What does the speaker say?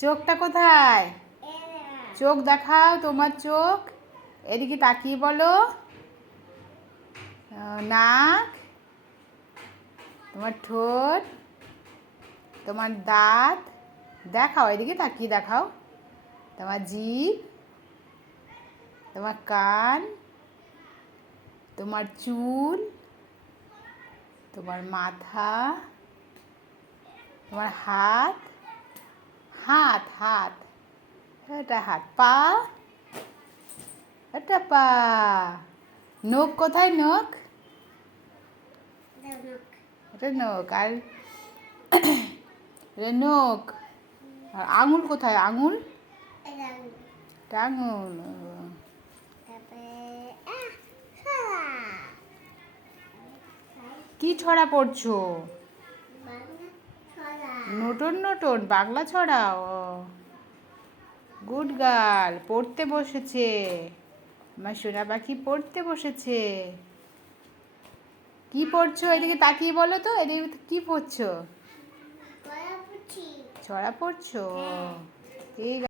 চোখটা কোথায়? চোখ দেখাও, তোমার চোখ এদিকে তাকিয়ে বলো। নাক, তোমার ঠোঁট, তোমার দাঁত দেখাও, এদিকে তাকিয়ে দেখাও। তোমার জিভ, তোমার কান, তোমার চুল, তোমার মাথা, তোমার হাত, হাত হাত এটা হাত, পা এটা পা, নখ কোথায়? নখ, এটা নখ। আর এটা নখ। আর আঙুল কোথায়? আঙুল, এটা আঙুল। কি ছড়া পড়ছো? নতুন নতুন বাংলা ছড়া। ও গুড গার্ল, পড়তে বসেছে আমার সোনা পাখি, পড়তে বসেছে। কি পড়ছো? এদিকে তাকিয়ে বলো তো, এদিকে কি পড়ছো? ছড়া পড়ছো? ঠিক